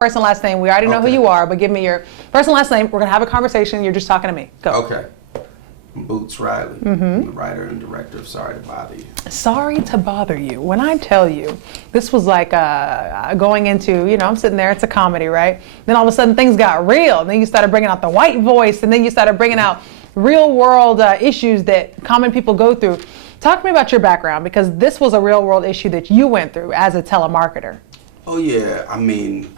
first and last name. We already know who you are, but give me your first and last name. We're going to have a conversation. You're just talking to me. Go. Okay. I'm Boots Riley. I'm the writer and director of Sorry to Bother You. Sorry to Bother You. When I tell you, this was like going into, I'm sitting there, it's a comedy, right? Then all of a sudden things got real. And then you started bringing out the white voice, and then you started bringing out real world issues that common people go through. Talk to me about your background, because this was a real world issue that you went through as a telemarketer. Oh yeah, I mean,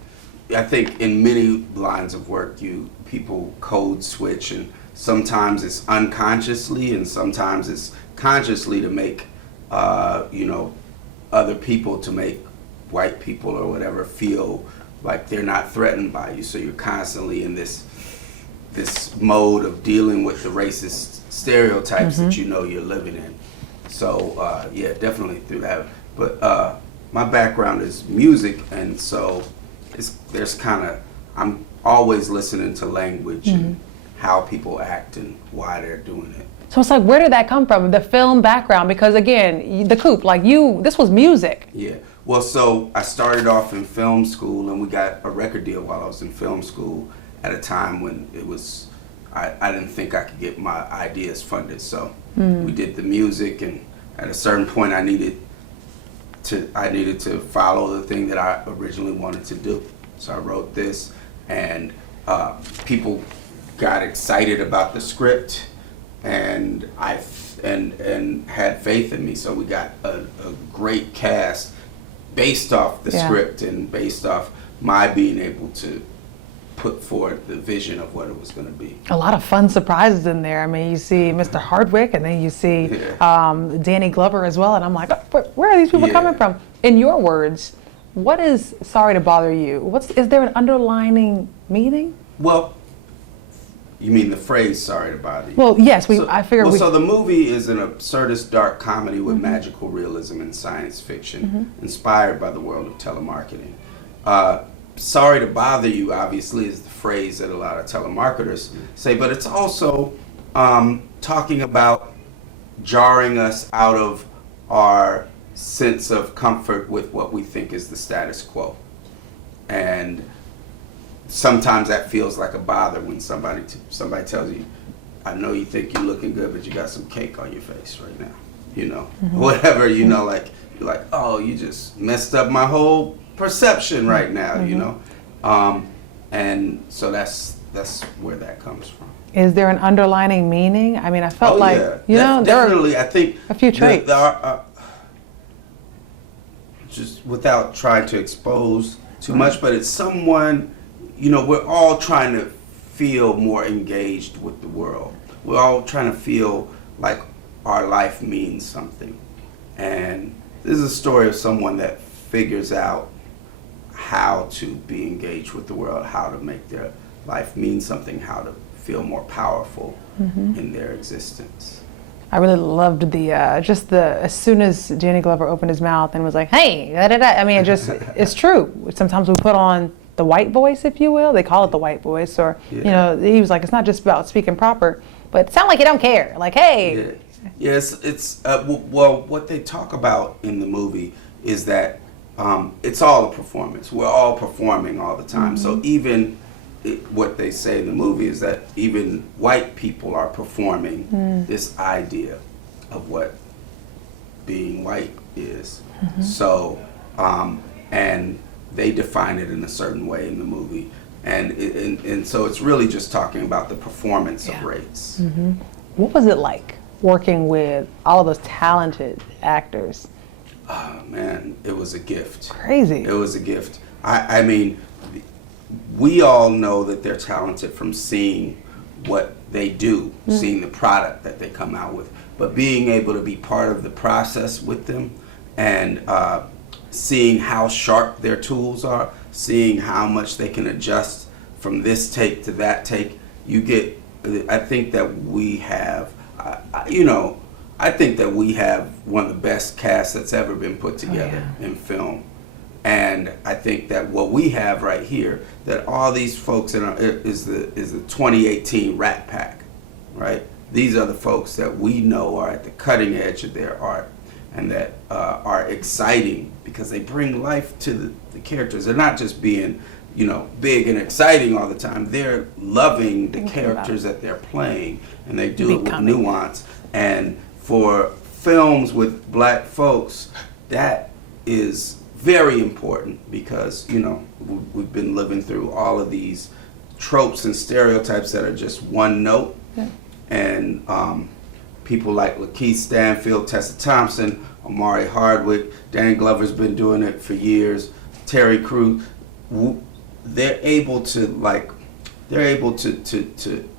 I think in many lines of work, people code switch, and sometimes it's unconsciously, and sometimes it's consciously to make, other people, to make white people or whatever feel like they're not threatened by you. So you're constantly in this mode of dealing with the racist stereotypes that you're living in. So yeah, definitely through that. But my background is music, and so I'm always listening to language and how people act and why they're doing it. So it's like, where did that come from? The film background, because again, the Coop, this was music. Yeah. Well, so I started off in film school, and we got a record deal while I was in film school at a time when I didn't think I could get my ideas funded. So we did the music, and at a certain point I needed to follow the thing that I originally wanted to do. So I wrote this, and people got excited about the script, and and had faith in me. So we got a great cast based off the script and based off my being able to put forward the vision of what it was going to be. A lot of fun surprises in there. I mean, you see Mr. Hardwick, and then you see Danny Glover as well, and I'm like, oh, where are these people coming from? In your words, what is Sorry to Bother You? Is there an underlining meaning? Well, you mean the phrase "Sorry to Bother You"? Well, yes. So the movie is an absurdist dark comedy with magical realism and science fiction, inspired by the world of telemarketing. Sorry to bother you, obviously, is the phrase that a lot of telemarketers say, but it's also talking about jarring us out of our sense of comfort with what we think is the status quo. And sometimes that feels like a bother when somebody tells you, I know you think you're looking good, but you got some cake on your face right now, whatever, like, you're like, oh, you just messed up my whole perception right now, and so that's where that comes from. Is there an underlining meaning? I mean, I felt definitely. I think a few traits. Just without trying to expose too much, but it's someone, we're all trying to feel more engaged with the world. We're all trying to feel like our life means something, and this is a story of someone that figures out how to be engaged with the world, how to make their life mean something, how to feel more powerful in their existence. I really loved as soon as Danny Glover opened his mouth and was like, hey, da-da-da. I mean, it's true. Sometimes we put on the white voice, if you will. They call it the white voice, or, he was like, it's not just about speaking proper, but sound like you don't care. Like, hey. Yeah. It's well, what they talk about in the movie is that it's all a performance. We're all performing all the time. So even what they say in the movie is that even white people are performing this idea of what being white is. So, and they define it in a certain way in the movie. And so it's really just talking about the performance of race. What was it like working with all of those talented actors? Oh man, it was a gift. Crazy. It was a gift. I mean, we all know that they're talented from seeing what they do, seeing the product that they come out with. But being able to be part of the process with them, and seeing how sharp their tools are, seeing how much they can adjust from this take to that take, I think that we have, I think that we have one of the best casts that's ever been put together in film. And I think that what we have right here, that all these folks is the 2018 Rat Pack, right? These are the folks that we know are at the cutting edge of their art, and that are exciting because they bring life to the characters. They're not just being big and exciting all the time. They're loving the Thinking about characters that they're playing, and they do it with Becoming. nuance. And for films with black folks, that is very important because, we've been living through all of these tropes and stereotypes that are just one note. Yeah. And people like Lakeith Stanfield, Tessa Thompson, Omari Hardwick, Danny Glover's been doing it for years, Terry Crews, they're able to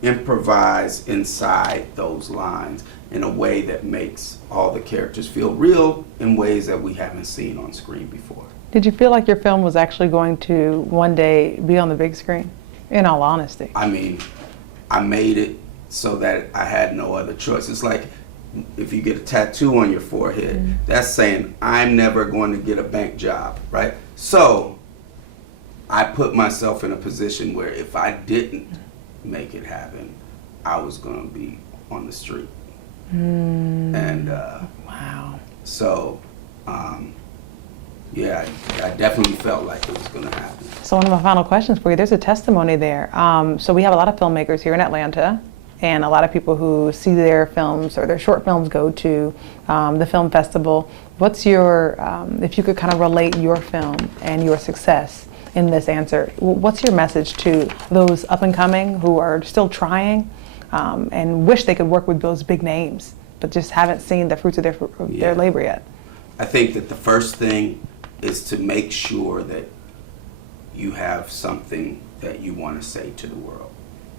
improvise inside those lines in a way that makes all the characters feel real in ways that we haven't seen on screen before. Did you feel like your film was actually going to one day be on the big screen, in all honesty? I mean, I made it so that I had no other choice. It's like if you get a tattoo on your forehead, that's saying I'm never going to get a bank job, right? So I put myself in a position where if I didn't make it happen, I was going to be on the street. And Wow. so, yeah, I definitely felt like it was going to happen. So one of my final questions for you, there's a testimony there. So we have a lot of filmmakers here in Atlanta, and a lot of people who see their films or their short films go to the film festival. What's your, if you could kind of relate your film and your success in this answer, what's your message to those up and coming who are still trying and wish they could work with those big names, but just haven't seen the fruits of their labor yet? I think that the first thing is to make sure that you have something that you want to say to the world.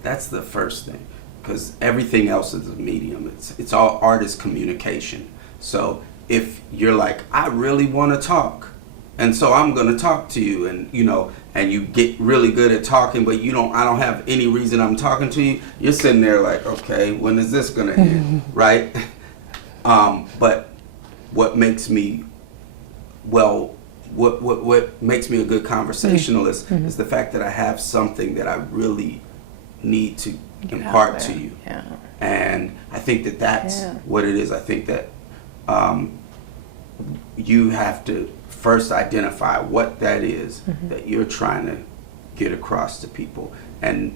That's the first thing, because everything else is a medium. It's all art is communication. So if you're like, I really want to talk, and so I'm going to talk to you, and and you get really good at talking, but I don't have any reason I'm talking to you. You're sitting there like, okay, when is this going to end, right? But what makes me what makes me a good conversationalist is the fact that I have something that I really need to impart to you. Yeah. And I think that that's what it is. I think that you have to first identify what that is that you're trying to get across to people, and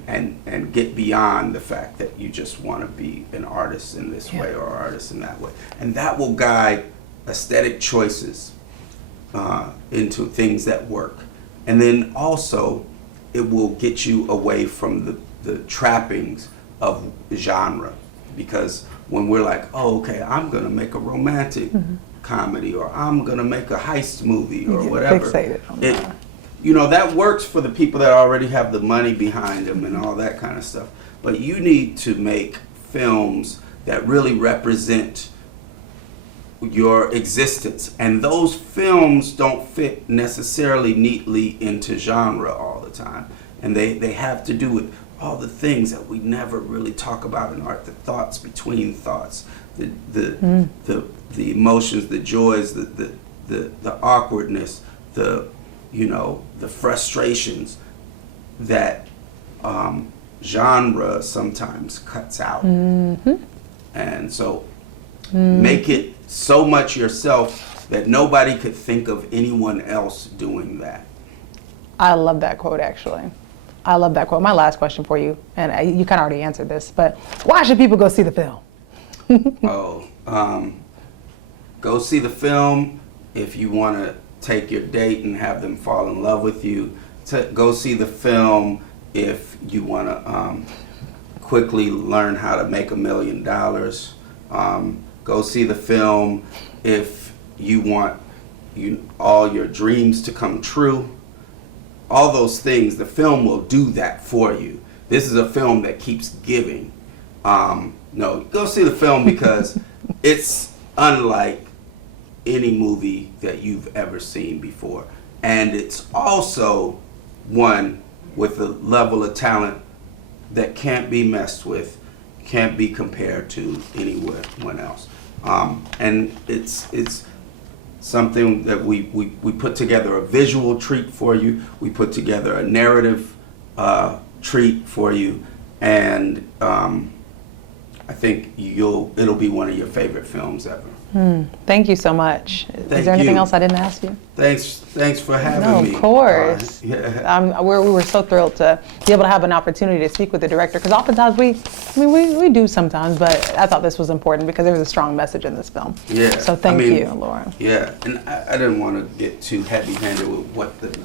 get beyond the fact that you just want to be an artist in this way or artist in that way. And that will guide aesthetic choices into things that work. And then also it will get you away from the trappings of genre, because when we're like, oh, okay, I'm gonna make a romantic comedy, or I'm gonna make a heist movie, or whatever, fixated on it, that. that works for the people that already have the money behind them and all that kind of stuff. But you need to make films that really represent your existence, and those films don't fit necessarily neatly into genre all the time, and they have to do with all the things that we never really talk about in art, the thoughts between thoughts, the emotions, the joys, the awkwardness, the frustrations that genre sometimes cuts out. And so make it so much yourself that nobody could think of anyone else doing that. I love that quote, actually. I love that quote. My last question for you, and you kind of already answered this, but why should people go see the film? Go see the film if you want to take your date and have them fall in love with you. Go see the film if you want to quickly learn how to make $1 million. Go see the film if you want all your dreams to come true. All those things, the film will do that for you. This is a film that keeps giving. No, go see the film because it's unlike any movie that you've ever seen before. And it's also one with a level of talent that can't be messed with, can't be compared to anyone else. And it's something that we put together a visual treat for you. We put together a narrative treat for you, and I think it'll be one of your favorite films ever. Thank you so much. Is Thank there anything you. else I didn't ask you? Thanks for having No, me. of course. Yeah. We were so thrilled to be able to have an opportunity to speak with the director, because oftentimes we do sometimes, but I thought this was important because there was a strong message in this film. Yeah. So thank you, Laura. Yeah, and I didn't want to get too heavy-handed with what the